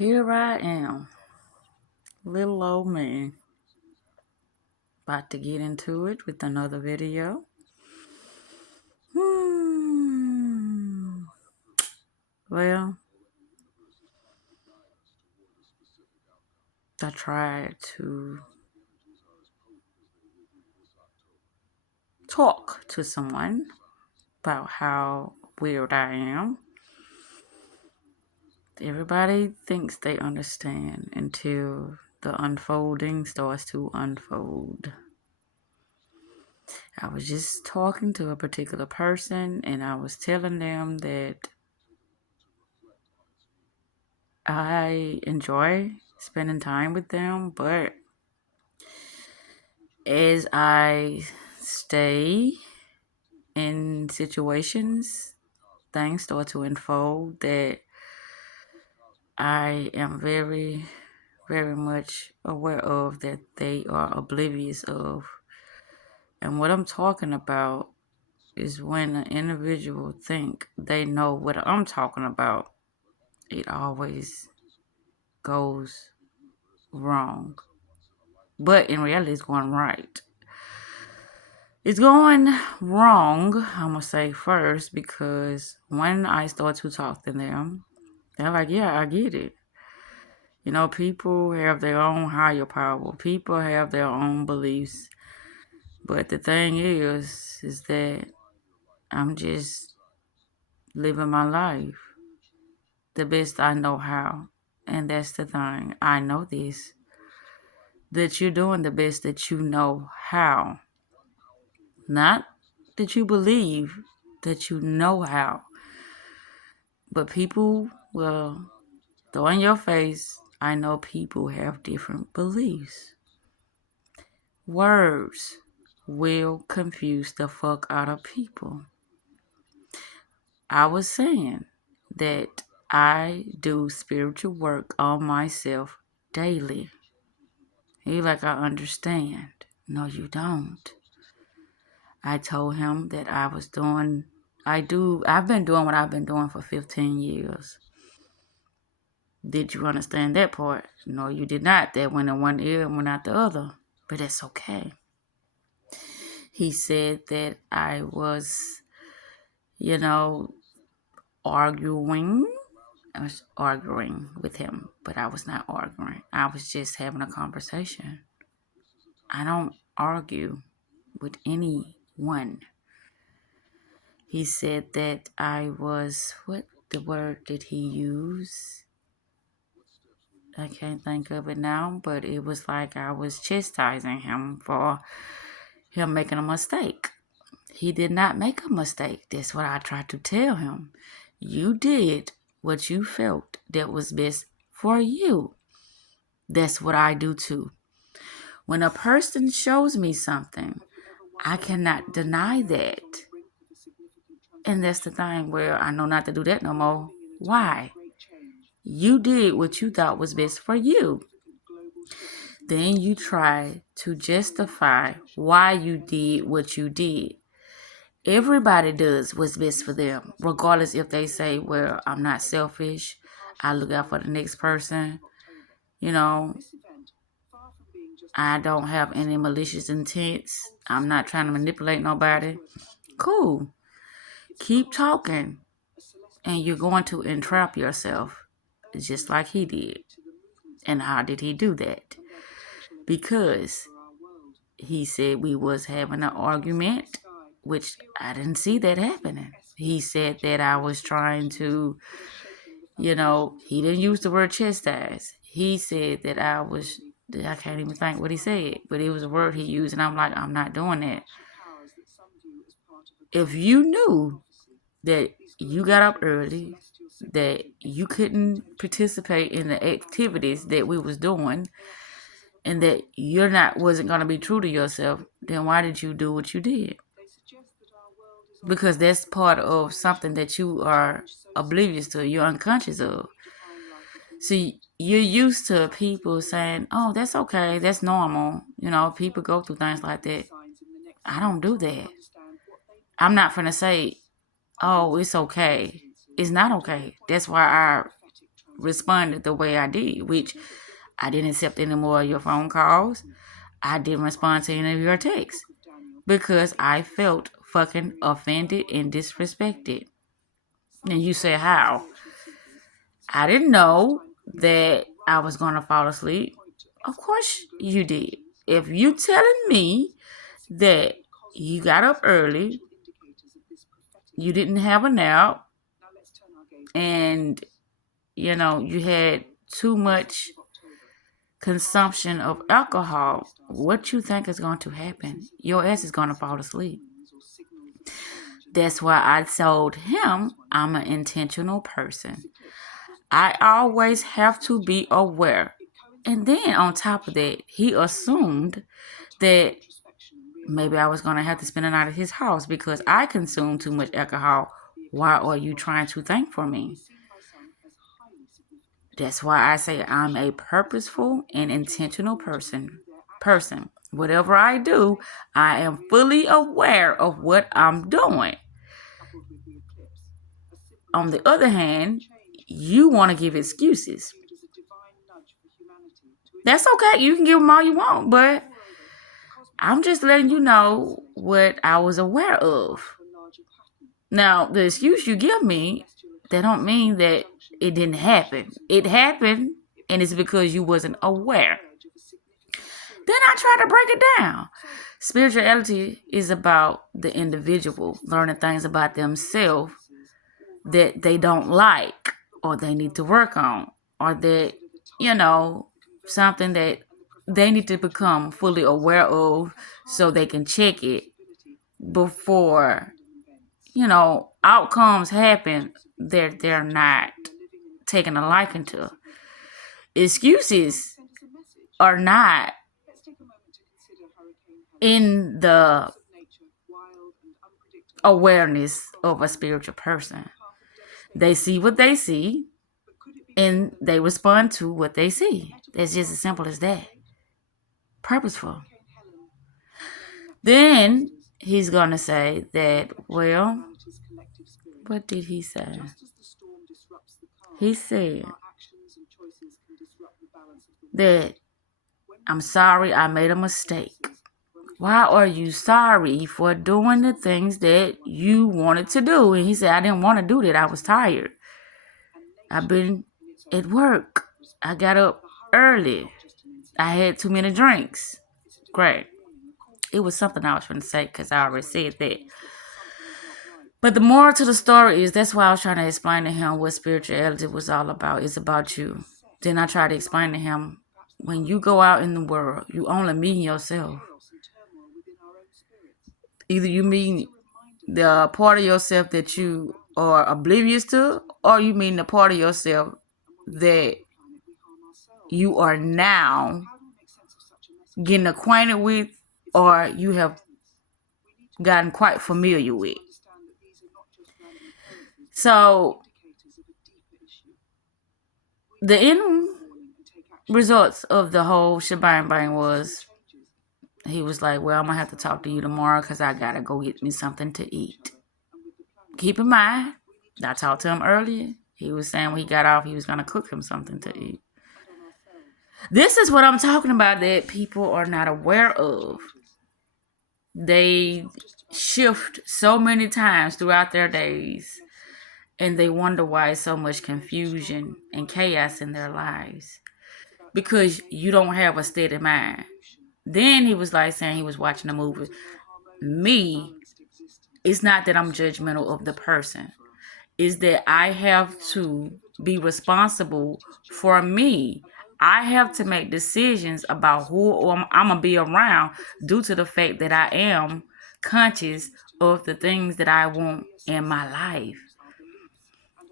Here I am, little old me, about to get into it with another video. Well, I tried to talk to someone about how weird I am. Everybody thinks they understand until the unfolding starts to unfold. I was just talking to a particular person and I was telling them that I enjoy spending time with them, but as I stay in situations, things start to unfold that I am very, very much aware of, that they are oblivious of. And what I'm talking about is when an individual think they know what I'm talking about, it always goes wrong. But in reality, it's going right. It's going wrong, I'm going to say first, because when I start to talk to them, they're like, yeah, I get it. You know, people have their own higher power. People have their own beliefs. But the thing is that I'm just living my life the best I know how. And that's the thing. I know this, that you're doing the best that you know how. Not that you believe, that you know how. But people will throw in your face, I know people have different beliefs. Words will confuse the fuck out of people. I was saying that I do spiritual work on myself daily. He like, I understand. No, you don't. I told him that I've been doing what I've been doing for 15 years. Did you understand that part? No, you did not. That went in one ear and went out the other. But that's okay. He said that I was, arguing. I was arguing with him, but I was not arguing. I was just having a conversation. I don't argue with anyone. He said that I was, what the word did he use? I can't think of it now, but it was like I was chastising him for him making a mistake. He did not make a mistake. That's what I tried to tell him. You did what you felt that was best for you. That's what I do too. When a person shows me something, I cannot deny that. And that's the thing where I know not to do that no more. Why? You did what you thought was best for you. Then you try to justify why you did what you did. Everybody does what's best for them, regardless if they say, well, I'm not selfish, I look out for the next person, I don't have any malicious intents, I'm not trying to manipulate nobody. Cool. Keep talking, and you're going to entrap yourself, just like he did. And how did he do that? Because he said we was having an argument, which I didn't see that happening. He said that I was trying to, he didn't use the word chastise. He said that I can't even think what he said, but it was a word he used, and I'm like, I'm not doing that. If you knew that you got up early, that you couldn't participate in the activities that we was doing, and that wasn't going to be true to yourself, then why did you do what you did? Because that's part of something that you are oblivious to, you're unconscious of. See, you're used to people saying, oh, that's okay, that's normal. People go through things like that. I don't do that. I'm not going to say, oh, it's okay. It's not okay. That's why I responded the way I did, which I didn't accept any more of your phone calls. I didn't respond to any of your texts because I felt fucking offended and disrespected. And you say, how? I didn't know that I was going to fall asleep. Of course you did. If you telling me that you got up early, you didn't have a nap, and you had too much consumption of alcohol, what you think is going to happen? Your ass is going to fall asleep. That's why I told him I'm an intentional person. I always have to be aware. And then on top of that, he assumed that maybe I was going to have to spend the night at his house because I consumed too much alcohol. Why are you trying to think for me? That's why I say I'm a purposeful and intentional person. Whatever I do, I am fully aware of what I'm doing. On the other hand, you want to give excuses. That's okay. You can give them all you want, but I'm just letting you know what I was aware of. Now, the excuse you give me, that don't mean that it didn't happen. It happened, and it's because you wasn't aware. Then I try to break it down. Spirituality is about the individual learning things about themselves that they don't like or they need to work on, or that, something that they need to become fully aware of so they can check it before, outcomes happen that they're not taking a liking to. Excuses are not in the awareness of a spiritual person. They see what they see and they respond to what they see. It's just as simple as that. Purposeful. Then he's going to say that, well, what did he say? He said that I'm sorry, I made a mistake. Why are you sorry for doing the things that you wanted to do? And he said, I didn't want to do that. I was tired. I've been at work. I got up early. I had too many drinks. Great. It was something I was trying to say because I already said that. But the moral to the story is that's why I was trying to explain to him what spirituality was all about. It's about you. Then I tried to explain to him, when you go out in the world, you only meet yourself. Either you meet the part of yourself that you are oblivious to, or you meet the part of yourself that you are now getting acquainted with, or you have gotten quite familiar with. So the end results of the whole shebang bang was, he was like, well, I'm going to have to talk to you tomorrow because I got to go get me something to eat. Keep in mind, I talked to him earlier. He was saying when he got off, he was going to cook him something to eat. This is what I'm talking about that people are not aware of. They shift so many times throughout their days, and they wonder why so much confusion and chaos in their lives. Because you don't have a steady mind. Then he was like saying he was watching a movie. Me, it's not that I'm judgmental of the person. It's that I have to be responsible for me. I have to make decisions about who I'm going to be around due to the fact that I am conscious of the things that I want in my life.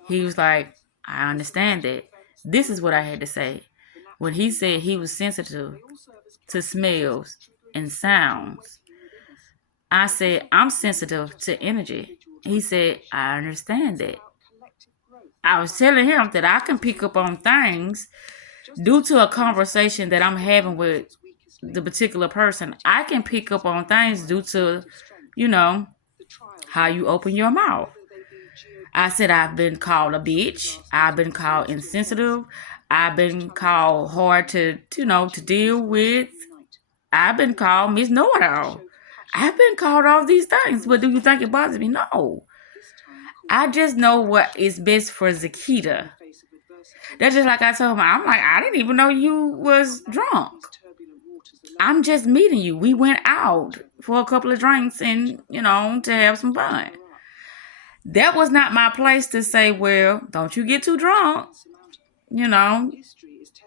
He was like, I understand that. This is what I had to say. When he said he was sensitive to smells and sounds, I said, I'm sensitive to energy. He said, I understand that. I was telling him that I can pick up on things due to a conversation that I'm having with the particular person. I can pick up on things due to, how you open your mouth. I said I've been called a bitch. I've been called insensitive. I've been called hard to deal with. I've been called Miss Know-it-all. I've been called all these things, but do you think it bothers me? No. I just know what is best for Zakita. That's just like I told him. I'm like, I didn't even know you was drunk. I'm just meeting you. We went out for a couple of drinks and, to have some fun. That was not my place to say, well, don't you get too drunk.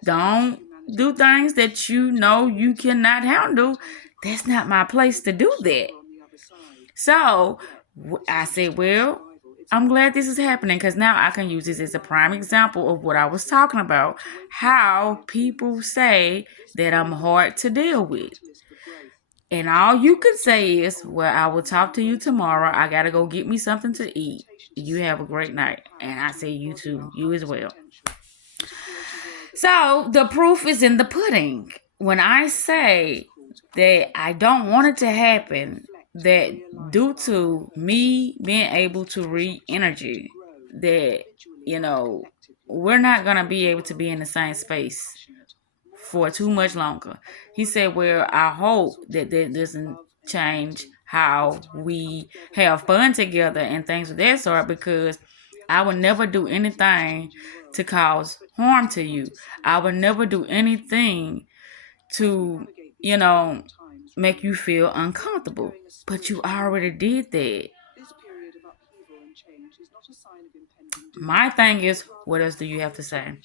Don't do things that you cannot handle. That's not my place to do that. So I said, well, I'm glad this is happening because now I can use this as a prime example of what I was talking about. How people say that I'm hard to deal with. And all you can say is, well, I will talk to you tomorrow. I got to go get me something to eat. You have a great night. And I say you too. You as well. So the proof is in the pudding. When I say that I don't want it to happen, that due to me being able to read energy, that, we're not going to be able to be in the same space for too much longer. He said, well, I hope that doesn't change how we have fun together and things of that sort, because I would never do anything to cause harm to you. I would never do anything to, make you feel uncomfortable. But you already did that. My thing is, what else do you have to say?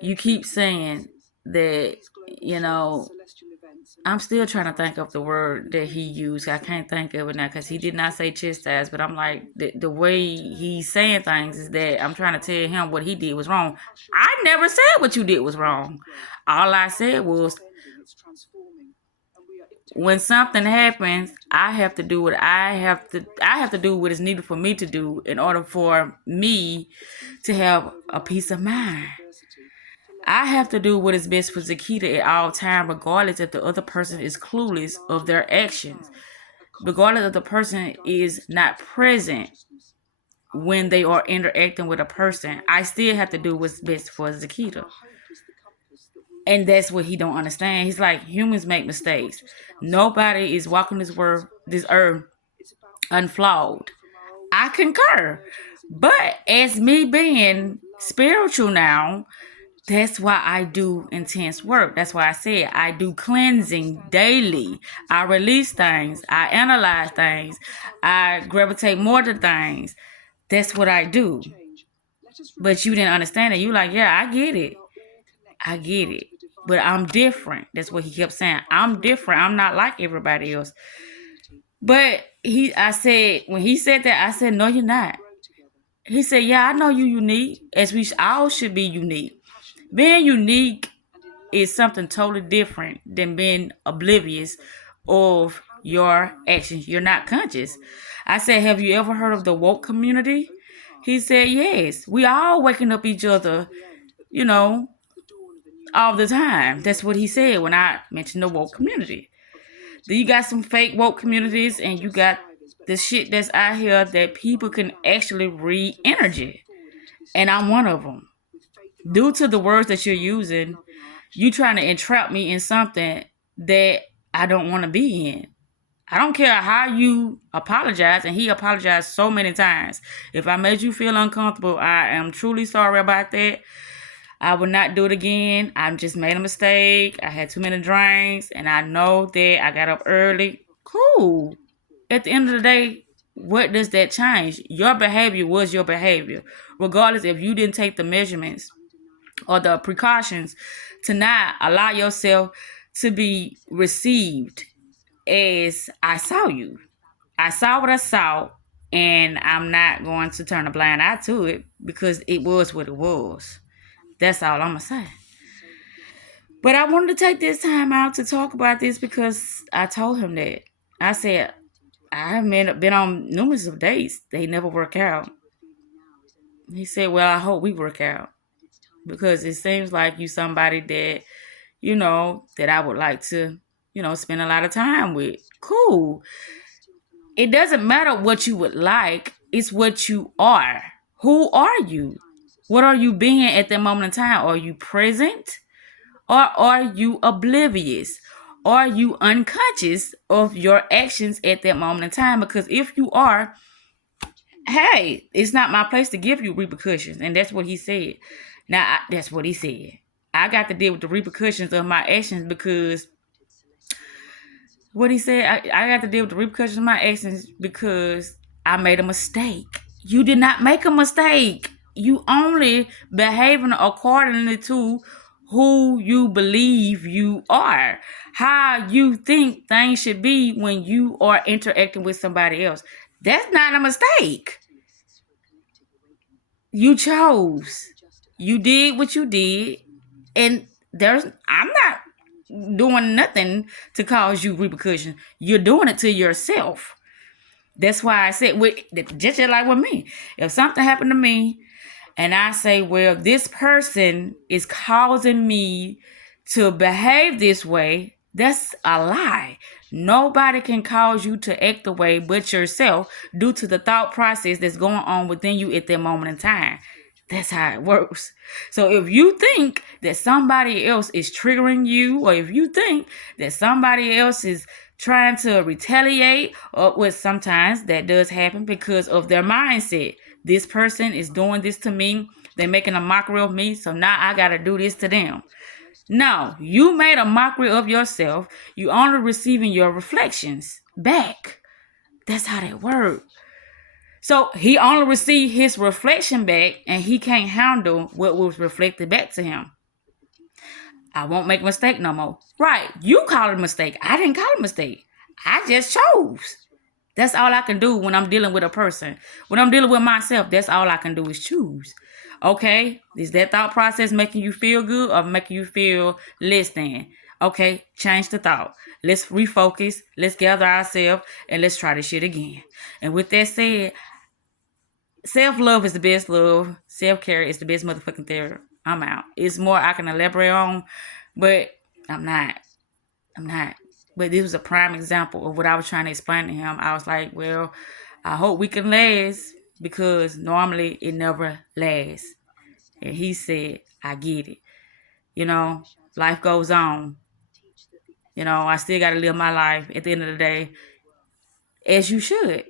You keep saying that, I'm still trying to think of the word that he used. I can't think of it now because he did not say chastise, but I'm like, the way he's saying things is that I'm trying to tell him what he did was wrong. I never said what you did was wrong. All I said was, when something happens, I have to do what I have to do what is needed for me to do in order for me to have a peace of mind. I have to do what is best for Zakita at all times, regardless if the other person is clueless of their actions. Regardless if the person is not present when they are interacting with a person, I still have to do what's best for Zakita. And that's what he don't understand. He's like, humans make mistakes. Nobody is walking this earth unflawed. I concur. But as me being spiritual now, that's why I do intense work. That's why I said I do cleansing daily. I release things. I analyze things. I gravitate more to things. That's what I do. But you didn't understand it. You like, yeah, I get it. I get it. But I'm different. That's what he kept saying. I'm different. I'm not like everybody else. But when he said that, I said, no, you're not. He said, yeah, I know you're unique, as we all should be unique. Being unique is something totally different than being oblivious of your actions. You're not conscious. I said, have you ever heard of the woke community? He said, yes. We all waking up each other, all the time. That's what he said when I mentioned the woke community. Then you got some fake woke communities, and you got the shit that's out here that people can actually read energy. And I'm one of them. Due to the words that you're using, you trying to entrap me in something that I don't want to be in. I don't care how you apologize, and he apologized so many times. If I made you feel uncomfortable, I am truly sorry about that. I will not do it again. I just made a mistake. I had too many drinks, and I know that I got up early. Cool. At the end of the day, what does that change? Your behavior was your behavior. Regardless if you didn't take the measurements or the precautions to not allow yourself to be received as I saw you. I saw what I saw, and I'm not going to turn a blind eye to it because it was what it was. That's all I'm going to say. But I wanted to take this time out to talk about this because I told him that. I said, I have been on numerous of dates. They never work out. He said, well, I hope we work out. Because it seems like you somebody that, that I would like to, spend a lot of time with. Cool. It doesn't matter what you would like. It's what you are. Who are you? What are you being at that moment in time? Are you present? Or are you oblivious? Are you unconscious of your actions at that moment in time? Because if you are, hey, it's not my place to give you repercussions. And that's what he said. Now, that's what he said. I got to deal with the repercussions of my actions because what he said, I got to deal with the repercussions of my actions because I made a mistake. You did not make a mistake. You only behaving accordingly to who you believe you are, how you think things should be when you are interacting with somebody else. That's not a mistake. You chose. You did what you did, and I'm not doing nothing to cause you repercussions. You're doing it to yourself. That's why I said, just like with me, if something happened to me and I say, well, this person is causing me to behave this way, that's a lie. Nobody can cause you to act the way but yourself due to the thought process that's going on within you at that moment in time. That's how it works. So if you think that somebody else is triggering you, or if you think that somebody else is trying to retaliate, or what sometimes that does happen because of their mindset. This person is doing this to me. They're making a mockery of me. So now I got to do this to them. No, you made a mockery of yourself. You only receiving your reflections back. That's how that works. So he only received his reflection back and he can't handle what was reflected back to him. I won't make a mistake no more. Right. You call it a mistake. I didn't call it a mistake. I just chose. That's all I can do when I'm dealing with a person. When I'm dealing with myself, that's all I can do is choose. Okay? Is that thought process making you feel good or making you feel less than? Okay, change the thought. Let's refocus. Let's gather ourselves and let's try this shit again. And with that said, self-love is the best love. Self-care is the best motherfucking therapy. I'm out. It's more I can elaborate on, but I'm not. But this was a prime example of what I was trying to explain to him. I was like, well, I hope we can last because normally it never lasts. And he said, I get it. You know, life goes on. You know, I still got to live my life at the end of the day as you should.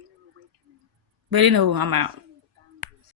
But anywho, I'm out.